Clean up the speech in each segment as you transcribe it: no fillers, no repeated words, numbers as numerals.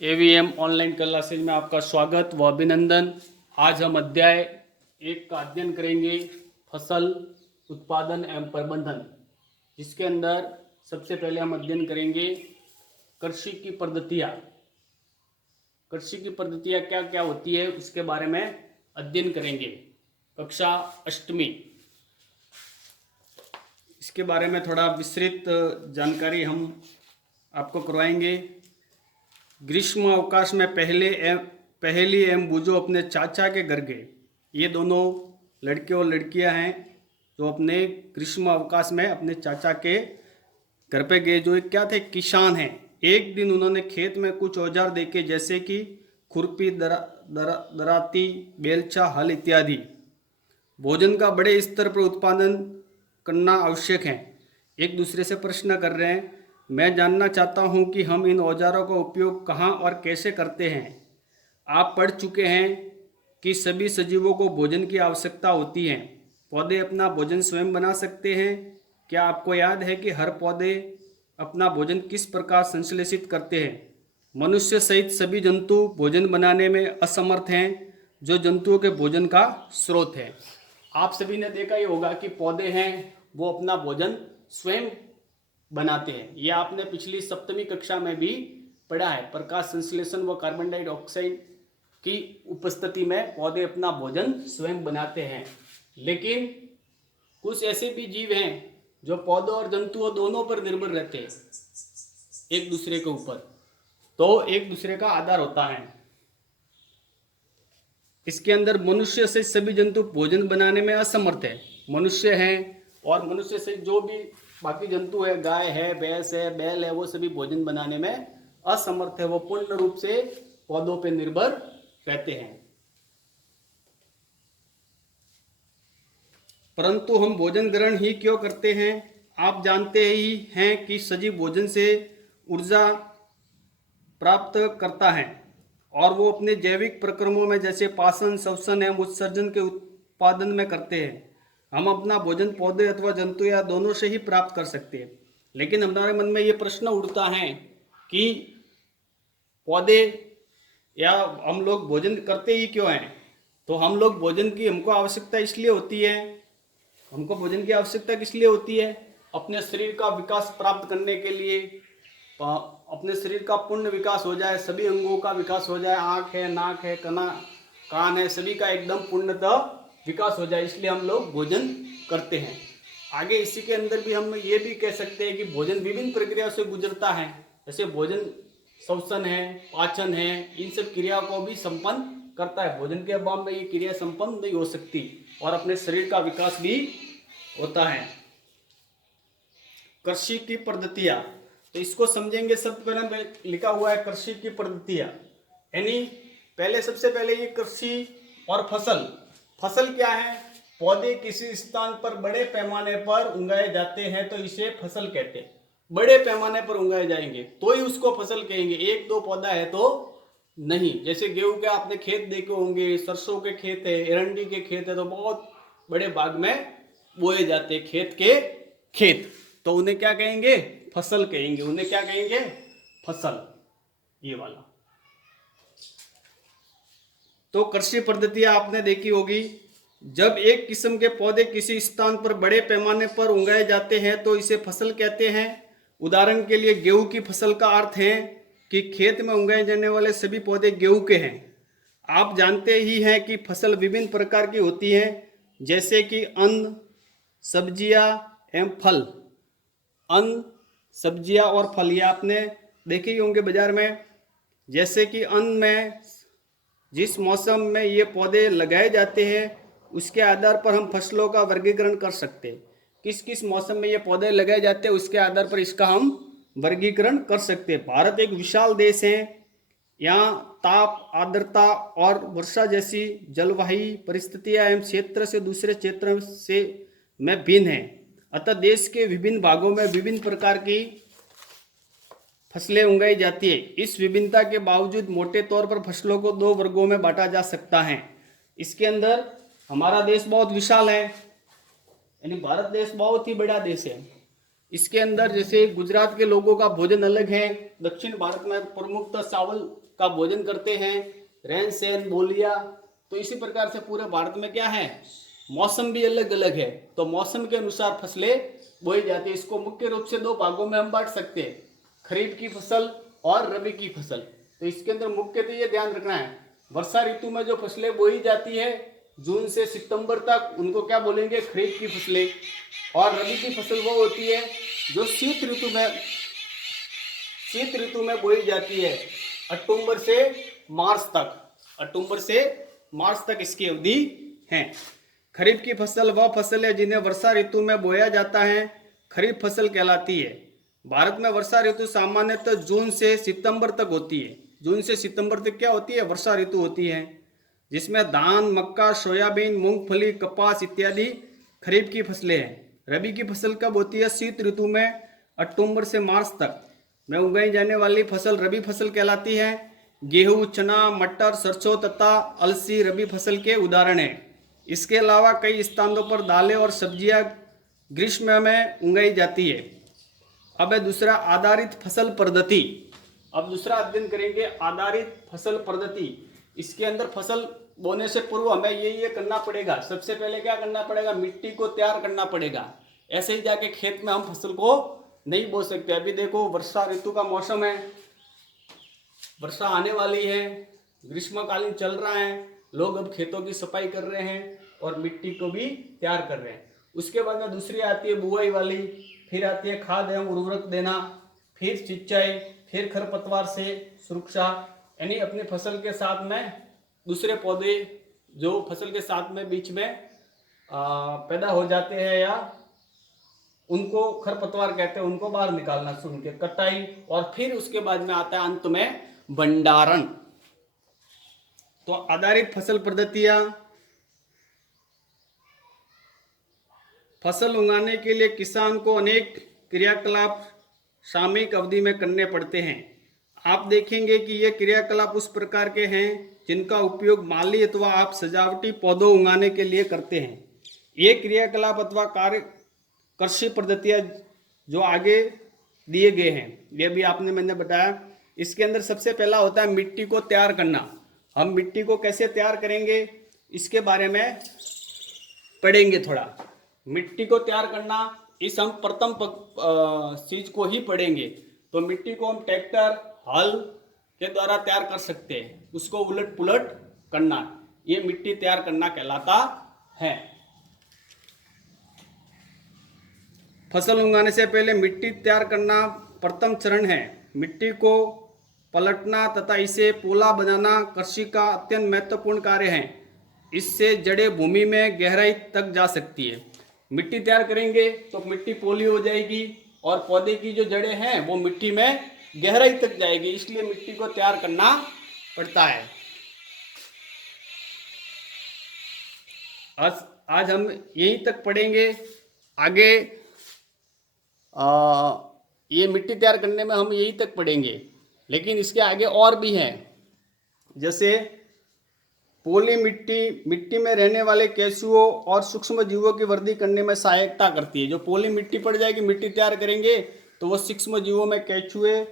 AVM online classes में आपका स्वागत व अभिनंदन। आज हम अध्याय 1 का अध्ययन करेंगे, फसल उत्पादन एवं प्रबंधन, जिसके अंदर सबसे पहले हम अध्ययन करेंगे कृषि की पद्धतियाँ। कृषि की पद्धतियाँ क्या क्या होती है उसके बारे में अध्ययन करेंगे। कक्षा 8वीं, इसके बारे में थोड़ा विस्तृत जानकारी हम आपको करवाएंगे। ग्रीष्म अवकाश में पहेली एवं बूझो अपने चाचा के घर गए। ये दोनों लड़के और लड़कियां हैं जो अपने ग्रीष्म अवकाश में अपने चाचा के घर पे गए, जो एक क्या थे, किसान हैं। एक दिन उन्होंने खेत में कुछ औजार देखे, जैसे कि खुरपी, दराती, बेलचा, हल इत्यादि। भोजन का बड़े स्तर पर उत्पादन करना आवश्यक है। एक दूसरे से प्रश्न कर रहे हैं, मैं जानना चाहता हूं कि हम इन औजारों का उपयोग कहाँ और कैसे करते हैं। आप पढ़ चुके हैं कि सभी सजीवों को भोजन की आवश्यकता होती है। पौधे अपना भोजन स्वयं बना सकते हैं। क्या आपको याद है कि हर पौधे अपना भोजन किस प्रकार संश्लेषित करते हैं। मनुष्य सहित सभी जंतु भोजन बनाने में असमर्थ हैं, जो जंतुओं के भोजन का स्रोत है। आप सभी ने देखा ही होगा कि पौधे हैं वो अपना भोजन स्वयं बनाते हैं। ये आपने पिछली 7वीं कक्षा में भी पढ़ा है। प्रकाश संश्लेषण व कार्बन डाइऑक्साइड की उपस्थिति में पौधे अपना भोजन स्वयं बनाते हैं। लेकिन कुछ ऐसे भी जीव हैं जो पौधों और जंतुओं दोनों पर निर्भर रहते हैं, एक दूसरे के ऊपर, तो एक दूसरे का आधार होता है। इसके अंदर मनुष्य से सभी जंतु भोजन बनाने में असमर्थ है। मनुष्य हैं और मनुष्य से जो भी बाकी जंतु है, गाय है, भैंस है, बैल है, वो सभी भोजन बनाने में असमर्थ है। वो पूर्ण रूप से पौधों पर निर्भर रहते हैं। परंतु हम भोजन ग्रहण ही क्यों करते हैं। आप जानते ही हैं कि सजीव भोजन से ऊर्जा प्राप्त करता है और वो अपने जैविक प्रक्रमों में, जैसे पाचन, श्वसन एवं उत्सर्जन के उत्पादन में करते हैं। हम अपना भोजन पौधे अथवा जंतु या दोनों से ही प्राप्त कर सकते हैं। लेकिन हमारे मन में ये प्रश्न उठता है कि पौधे या हम लोग भोजन करते ही क्यों हैं। तो हम लोग भोजन की हमको आवश्यकता इसलिए होती है, हमको भोजन की आवश्यकता किस लिए होती है, अपने शरीर का विकास प्राप्त करने के लिए। अपने शरीर का पूर्ण विकास हो जाए, सभी अंगों का विकास हो जाए, आँख है, नाक है, कान है, सभी का एकदम पूर्णतः विकास हो जाए, इसलिए हम लोग भोजन करते हैं। आगे इसी के अंदर भी हम ये भी कह सकते हैं कि भोजन विभिन्न प्रक्रियाओं से गुजरता है। जैसे भोजन श्वसन है, पाचन है, इन सब क्रियाओं को भी संपन्न करता है। भोजन के अभाव में ये क्रिया संपन्न नहीं हो सकती और अपने शरीर का विकास भी होता है। कृषि की पद्धतियाँ, तो इसको समझेंगे। सब पहले लिखा हुआ है कृषि की पद्धतियाँ, यानी पहले सबसे पहले ये कृषि और फसल। फसल क्या है, पौधे किसी स्थान पर बड़े पैमाने पर उगाए जाते हैं तो इसे फसल कहते हैं। बड़े पैमाने पर उगाए जाएंगे तो ही उसको फसल कहेंगे। एक दो पौधा है तो नहीं। जैसे गेहूं के आपने खेत देखे होंगे, सरसों के खेत है, एरंडी के खेत है, तो बहुत बड़े भाग में बोए जाते हैं खेत के खेत, तो उन्हें क्या कहेंगे, फसल कहेंगे। उन्हें क्या कहेंगे, फसल, ये वाला। तो कृषि पद्धतियां आपने देखी होगी। जब एक किस्म के पौधे किसी स्थान पर बड़े पैमाने पर उगाए जाते हैं तो इसे फसल कहते हैं। उदाहरण के लिए गेहूं की फसल का अर्थ है कि खेत में उगाए जाने वाले सभी पौधे गेहूं के हैं। आप जानते ही हैं कि फसल विभिन्न प्रकार की होती है, जैसे कि अन्न, सब्जियां एवं फल। अन्न, सब्जियां और फल, ये आपने देखे ही होंगे बाजार में। जैसे कि अन्न में जिस मौसम में ये पौधे लगाए जाते हैं उसके आधार पर हम फसलों का वर्गीकरण कर सकते हैं। किस किस मौसम में ये पौधे लगाए जाते हैं उसके आधार पर इसका हम वर्गीकरण कर सकते हैं। भारत एक विशाल देश है। यहाँ ताप, आर्द्रता और वर्षा जैसी जलवायु परिस्थितियां एवं क्षेत्र से दूसरे क्षेत्र से में भिन्न है। अतः देश के विभिन्न भागों में विभिन्न प्रकार की फसलें उगाई जाती है। इस विभिन्नता के बावजूद मोटे तौर पर फसलों को 2 वर्गों में बांटा जा सकता है। इसके अंदर हमारा देश बहुत विशाल है, यानी भारत देश बहुत ही बड़ा देश है। इसके अंदर जैसे गुजरात के लोगों का भोजन अलग है, दक्षिण भारत में प्रमुखतः चावल का भोजन करते हैं, रहन सहन बोलियां, तो इसी प्रकार से पूरे भारत में क्या है, मौसम भी अलग अलग है, तो मौसम के अनुसार फसलें बोई जाती है। इसको मुख्य रूप से दो भागों में हम बांट सकते हैं, खरीफ की फसल और रबी की फसल। तो इसके अंदर मुख्यतः ये ध्यान रखना है, वर्षा ऋतु में जो फसलें बोई जाती है जून से सितंबर तक, उनको क्या बोलेंगे, खरीफ की फसलें। और रबी की फसल वो होती है जो शीत ऋतु में बोई जाती है, अक्टूबर से मार्च तक इसकी अवधि है। खरीफ की फसल वह फसल है जिन्हें वर्षा ऋतु में बोया जाता है, खरीफ फसल कहलाती है। भारत में वर्षा ऋतु सामान्यतः जून से सितंबर तक होती है। जून से सितंबर तक क्या होती है, वर्षा ऋतु होती है, जिसमें धान, मक्का, सोयाबीन, मूंगफली, कपास इत्यादि खरीफ की फसलें हैं। रबी की फसल कब होती है, शीत ऋतु में अक्टूबर से मार्च तक में उगाई जाने वाली फसल रबी फसल कहलाती है। गेहूं, चना, मटर, सरसों तथा अलसी रबी फसल के उदाहरण हैं। इसके अलावा कई स्थानों पर दालें और सब्जियां ग्रीष्म में उगाई जाती है। अब है दूसरा, आधारित फसल पद्धति। अब दूसरा अध्ययन करेंगे आधारित फसल पद्धति। इसके अंदर फसल बोने से पूर्व हमें ये करना पड़ेगा। सबसे पहले क्या करना पड़ेगा, मिट्टी को तैयार करना पड़ेगा। ऐसे ही जाके खेत में हम फसल को नहीं बो सकते। अभी देखो वर्षा ऋतु का मौसम है, वर्षा आने वाली है, ग्रीष्मकालीन चल रहा है, लोग अब खेतों की सफाई कर रहे हैं और मिट्टी को भी तैयार कर रहे हैं। उसके बाद में दूसरी आती है बुआई वाली, फिर आती है खाद एवं उर्वरक देना, फिर सिंचाई, फिर खरपतवार से सुरक्षा, यानी अपनी फसल के साथ में दूसरे पौधे जो फसल के साथ में बीच में पैदा हो जाते हैं या उनको खरपतवार कहते हैं, उनको बाहर निकालना, सुन के कटाई, और फिर उसके बाद में आता है अंत में भंडारण। तो आधारित फसल पद्धतियां, फसल उगाने के लिए किसान को अनेक क्रियाकलाप सामयिक अवधि में करने पड़ते हैं। आप देखेंगे कि ये क्रियाकलाप उस प्रकार के हैं जिनका उपयोग माली अथवा आप सजावटी पौधों उगाने के लिए करते हैं। ये क्रियाकलाप अथवा कार्य कृषि पद्धतियाँ जो आगे दिए गए हैं, ये भी मैंने बताया। इसके अंदर सबसे पहला होता है मिट्टी को तैयार करना। हम मिट्टी को कैसे तैयार करेंगे इसके बारे में पढ़ेंगे थोड़ा। मिट्टी को तैयार करना, इस हम प्रथम चीज को ही पढ़ेंगे। तो मिट्टी को हम ट्रैक्टर, हल के द्वारा तैयार कर सकते हैं, उसको उलट पुलट करना, ये मिट्टी तैयार करना कहलाता है। फसल उगाने से पहले मिट्टी तैयार करना प्रथम चरण है। मिट्टी को पलटना तथा इसे पोला बनाना कृषि का अत्यंत महत्वपूर्ण कार्य है। इससे जड़ें भूमि में गहराई तक जा सकती है। मिट्टी तैयार करेंगे तो मिट्टी पोली हो जाएगी और पौधे की जो जड़ें हैं वो मिट्टी में गहराई तक जाएगी, इसलिए मिट्टी को तैयार करना पड़ता है। आज हम यहीं तक पढ़ेंगे। आगे ये मिट्टी तैयार करने में हम यहीं तक पढ़ेंगे, लेकिन इसके आगे और भी हैं। जैसे पोली मिट्टी में रहने वाले केंचुओं और सूक्ष्म जीवों की वृद्धि करने में सहायता करती है। जो पोली मिट्टी पड़ जाएगी, मिट्टी तैयार करेंगे तो वो सूक्ष्म जीवों में केंचुए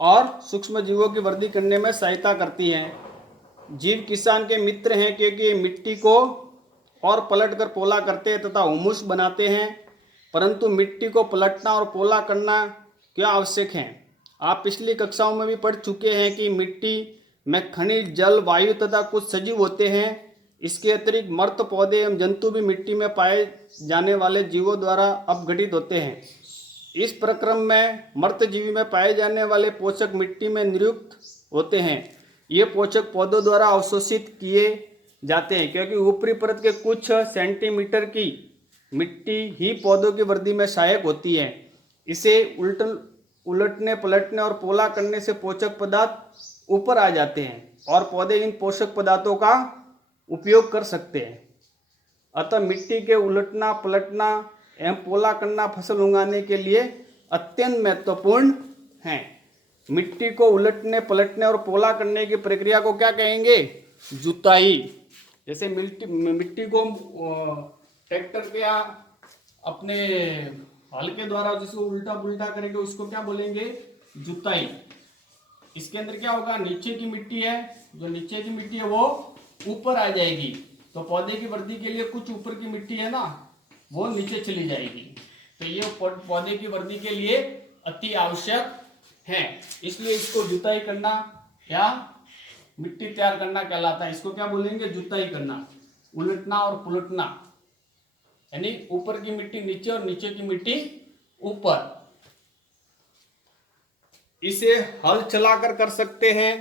और सूक्ष्म जीवों की वृद्धि करने में सहायता करती हैं। जीव किसान के मित्र हैं क्योंकि मिट्टी को और पलट कर पोला करते हैं तथा हुमुस बनाते हैं। परंतु मिट्टी को पलटना और पोला करना क्यों आवश्यक है? आप पिछली कक्षाओं में भी पढ़ चुके हैं कि मिट्टी में खनिज, जल, वायु तथा कुछ सजीव होते हैं। इसके अतिरिक्त मृत पौधे एवं जंतु भी मिट्टी में पाए जाने वाले जीवों द्वारा अपघटित होते हैं। इस प्रक्रम में मृत जीवी में पाए जाने वाले पोषक मिट्टी में नियुक्त होते हैं। ये पोषक पौधों द्वारा अवशोषित किए जाते हैं, क्योंकि ऊपरी परत के कुछ सेंटीमीटर की मिट्टी ही पौधों की वृद्धि में सहायक होती है। इसे उलटने, पलटने और पोला करने से पोषक पदार्थ ऊपर आ जाते हैं और पौधे इन पोषक पदार्थों का उपयोग कर सकते हैं। अतः मिट्टी के उलटना, पलटना एवं पोला करना फसल उगाने के लिए अत्यंत महत्वपूर्ण है। मिट्टी को उलटने, पलटने और पोला करने की प्रक्रिया को क्या कहेंगे? जुताई। जैसे मिट्टी को ट्रैक्टर के या अपने हल के द्वारा जिसको उल्टा पुल्टा करेंगे उसको क्या बोलेंगे, जुताई। इसके अंदर क्या होगा, नीचे की मिट्टी है, जो नीचे की मिट्टी है वो ऊपर आ जाएगी, तो पौधे की वृद्धि के लिए कुछ ऊपर की मिट्टी है ना वो नीचे चली जाएगी, तो ये पौधे की वृद्धि के लिए अति आवश्यक है, इसलिए इसको जुताई करना या मिट्टी तैयार करना कहलाता है। इसको क्या बोलेंगे, जुताई करना, उलटना और पुलटना, यानी ऊपर की मिट्टी नीचे और नीचे की मिट्टी ऊपर। इसे हल चलाकर कर सकते हैं।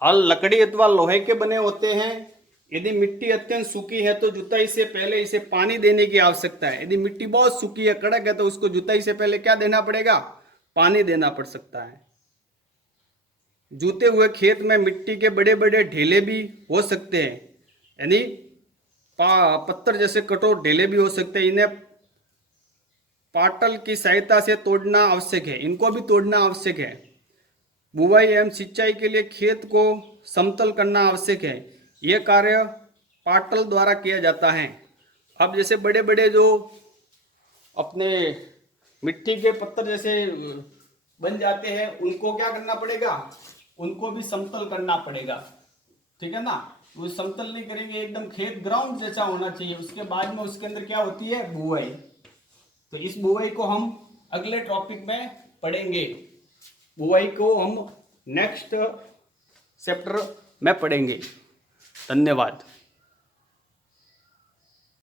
हल लकड़ी अथवा लोहे के बने होते हैं। यदि मिट्टी अत्यंत सूखी है तो जुताई से पहले इसे पानी देने की आवश्यकता है। यदि मिट्टी बहुत सूखी है, कड़क है, तो उसको जुताई से पहले क्या देना पड़ेगा, पानी देना पड़ सकता है। जूते हुए खेत में मिट्टी के बड़े बड़े ढेले भी हो सकते हैं, यानी पत्थर जैसे कठोर ढेले भी हो सकते हैं। इन्हें पाटल की सहायता से तोड़ना आवश्यक है, इनको भी तोड़ना आवश्यक है। बुवाई एवं सिंचाई के लिए खेत को समतल करना आवश्यक है, यह कार्य पाटल द्वारा किया जाता है। अब जैसे बड़े बड़े जो अपने मिट्टी के पत्थर जैसे बन जाते हैं, उनको क्या करना पड़ेगा, उनको भी समतल करना पड़ेगा, ठीक है ना। वो समतल नहीं करेंगे, एकदम खेत ग्राउंड जैसा होना चाहिए। उसके बाद में उसके अंदर क्या होती है, बुवाई। तो इस बुवाई को हम अगले टॉपिक में पढ़ेंगे। बुवाई को हम नेक्स्ट चैप्टर में पढ़ेंगे। धन्यवाद।